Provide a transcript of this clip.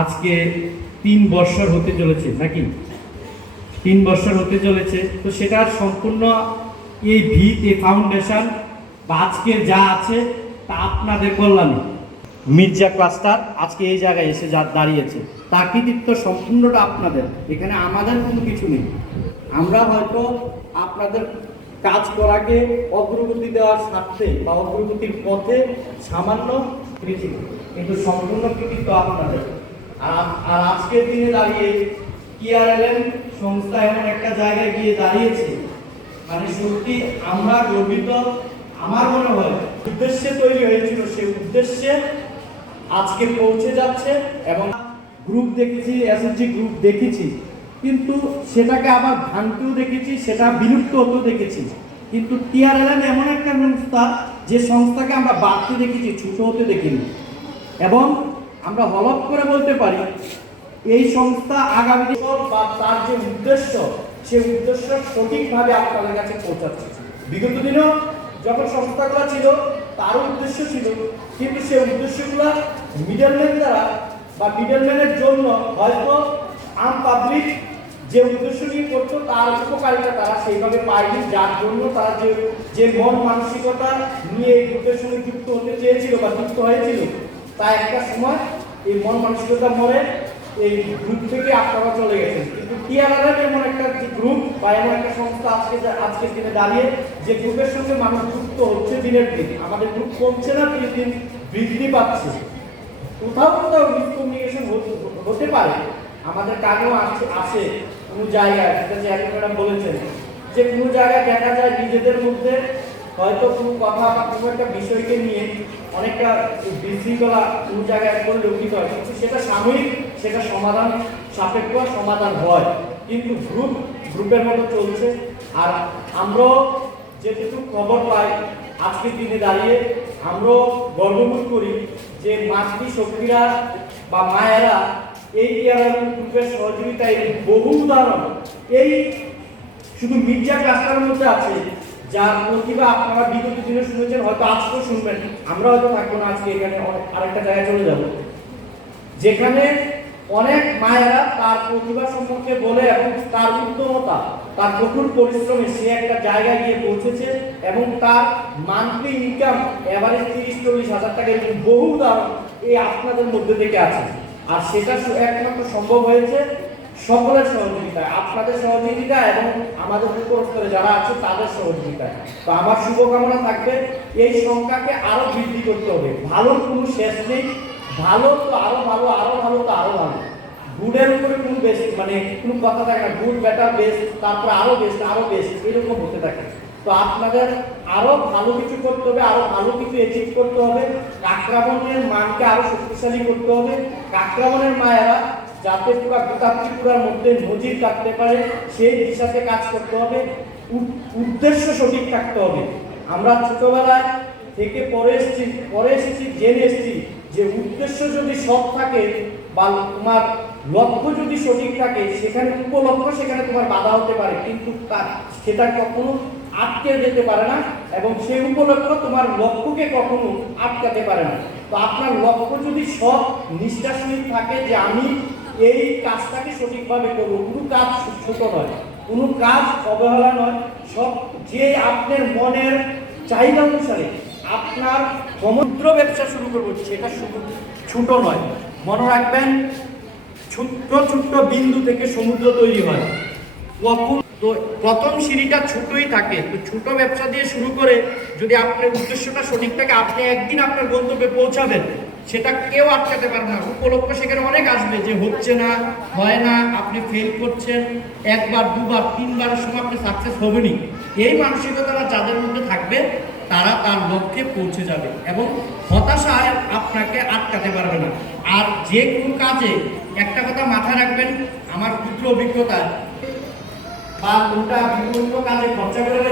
আজকে 3 বছর হতে চলেছে নাকি 3 বছর হতে চলেছে, তো সেটার সম্পূর্ণ এই ভিত এই ফাউন্ডেশন বা আজকের যা আছে তা আপনাদের কল্যাণে মির্জা ক্লাস্টার আজকে এই জায়গায় এসে যা দাঁড়িয়েছে তার কৃতিত্ব সম্পূর্ণটা আপনাদের। এখানে আমাদের কোনো কিছু নেই। আমরা হয়তো আপনাদের কাজ করাকে অগ্রগতি দেওয়ার স্বার্থে বা অগ্রগতির পথে সামান্য কৃতিত্ব, কিন্তু সম্পূর্ণ কৃতিত্ব আপনাদের। আর আজকের দিনে দাঁড়িয়ে কিআরএলএম সংস্থা এমন একটা জায়গায় গিয়ে দাঁড়িয়েছে, মানে সত্যি আমরা গর্বিত। আমার মনে হয় উদ্দেশ্যে তৈরি হয়েছিল, সেই উদ্দেশ্যে আজকে পৌঁছে যাচ্ছে। এবং গ্রুপ দেখেছি, এসএসজি গ্রুপ দেখেছি, কিন্তু সেটাকে আবার ভাঙতেও দেখেছি, সেটা বিলুপ্ত হতেও দেখেছি। কিন্তু টিআরএলএম এমন একটা সংস্থা যে সংস্থাকে আমরা বাড়তে দেখেছি, ছোট হতে দেখিনি। এবং আমরা হলফ করে বলতে পারি এই সংস্থা আগামী দিন বা তার যে উদ্দেশ্য, সেই উদ্দেশ্য সঠিকভাবে আপনাদের কাছে পৌঁছাচ্ছে। বিগত দিনেও যখন সংস্থাগুলো ছিল তারও উদ্দেশ্য ছিল, কিন্তু সেই উদ্দেশ্যগুলো মিডলম্যান দ্বারা বা মিডলম্যানের জন্য হয়তো আম পাবলিক যে উদ্দেশ্য নিয়ে করতো তার উপকারিতা তারা সেইভাবে পায়নি, যার জন্য তারা যে মন মানসিকতা নিয়ে এই উদ্দেশ্য নিয়ে যুক্ত হতে চেয়েছিল বা যুক্ত হয়েছিল, তা একটা সময় এই মন মানসিকতা মরে এই গ্রুপ থেকে আপনারা চলে গেছেন। কিন্তু টিআরএলএম এমন একটা গ্রুপ বা এমন একটা সংস্থা আজকের দিনে দাঁড়িয়ে যে গ্রুপের সঙ্গে মানুষ যুক্ত হচ্ছে দিনের দিন। আমাদের গ্রুপ কমছে না, দিন দিন বৃদ্ধি পাচ্ছে। কোথাও কোথাও মিসকমিউনিকেশন হতে পারে, আমাদের কানেও আসে কোনো জায়গায়, যেটা যে এখন ম্যাডাম বলেছেন যে কোনো জায়গায় দেখা যায় নিজেদের মধ্যে হয়তো কোনো কথা বা কোনো একটা বিষয়কে নিয়ে অনেকটা বিশৃঙ্খলা কোনো জায়গায় পরিলক্ষিত হয়, কিন্তু সেটা সাময়িক, সেটা সমাধান সাপেক্ষ সমাধান হয়, কিন্তু গ্রুপের মতো চলছে। আর আমরাও যেটুকু খবর পাই আজকের দিনে দাঁড়িয়ে আমরাও গর্ববোধ করি যে মাতৃশক্তিরা বা মায়েরা এই টিআরএলএম গ্রুপের সহযোগিতায় বহু উদাহরণ এই শুধু মির্জা ক্লাস্টারের মধ্যে আছে, যার প্রতিভা আপনারা বিগত দিনে শুনেছেন, হয়তো আজকেও শুনবেন। আমরা হয়তো থাকবো না, আজকে এখানে আরেকটা জায়গায় চলে যাব, যেখানে অনেক মায়েরা তার প্রতিভা সম্পর্কে বলে এবং তার উদ্যমতা, তার কঠোর পরিশ্রমে সে একটা জায়গায় গিয়ে পৌঁছেছে এবং তার মান্থলি ইনকাম এভারেজ 30-40 হাজার টাকা, এবং বহু উদাহরণ এই আপনাদের মধ্যে থেকে আছে। আর সেটা একমাত্র সম্ভব হয়েছে সকলের সহযোগিতায়, আপনাদের সহযোগিতা এবং আমাদের উপরস্তরে যারা আছে তাদের সহযোগিতায়। তো আমার শুভকামনা থাকবে এই সংখ্যাকে আরো বৃদ্ধি করতে হবে। ভালোর কোনো শেষ নেই, ভালো তো আরো ভালো, আরো ভালো তো আরো ভালো। গুডের উপরে কোনো বেশ মানে কোনো কথা থাকে না, গুড বেটার বেস্ট, তারপর আরো বেস্ট আরো বেস্ট, এরকম হতে থাকে। তো আপনাদের আরো ভালো কিছু করতে হবে, আরো ভালো কিছু অ্যাচিভ করতে হবে। কাকরাবনের মানকে আরো শক্তিশালী করতে হবে। কাকরাবনের মায়েরা যাতে পুরো গোটা ত্রিপুরার মধ্যে নজির কাটতে পারে সেই দিশাতে কাজ করতে হবে। উদ্দেশ্য সঠিক থাকতে হবে। আমরা ছোটবেলায় থেকে পরে এসেছি জেনে এসেছি যে উদ্দেশ্য যদি সৎ থাকে বা তোমার লক্ষ্য যদি সঠিক থাকে, সেখানে উপলক্ষ্য সেখানে তোমার বাধা হতে পারে, কিন্তু সেটা কখনো আটকে যেতে পারে না, এবং সেই উপলক্ষ্য তোমার লক্ষ্যকে কখনো আটকাতে পারে না। তো আপনার লক্ষ্য যদি সৎ নিষ্ঠার সহিত থাকে যে আমি এই কাজটাকে সঠিকভাবে করবো, কোনো কাজ ছোট নয়, কোনো কাজ অবহেলা নয়, সব যে আপনার মনের চাহিদা অনুসারে আপনার সমুদ্র ব্যবসা শুরু করবো, সেটা শুধু ছোট নয়। মনে রাখবেন ছোট্ট ছোট্ট বিন্দু থেকে সমুদ্র তৈরি হয়। তো প্রথম সিঁড়িটা ছোটই থাকে। তো ছোট ব্যবসা দিয়ে শুরু করে যদি আপনার উদ্দেশ্যটা সঠিক থাকে, আপনি একদিন আপনার গন্তব্যে পৌঁছাবেন, সেটা কেউ আটকাতে পারবে না। উপলক্ষ সেখানে অনেক আসবে যে হচ্ছে না, হয় না, আপনি ফেল করছেন, একবার দুবার তিনবারের সময় আপনি সাকসেস হবেনই। এই মানসিকতাটা যাদের মধ্যে থাকবে তারা তার লক্ষ্যে পৌঁছে যাবে এবং হতাশায় আপনাকে আটকাতে পারবে না। আর যে কোনো কাজে একটা কথা মাথায় রাখবেন, আমার ক্ষুদ্র অভিজ্ঞতা বা কোনটা বিভিন্ন কাজে খরচা করে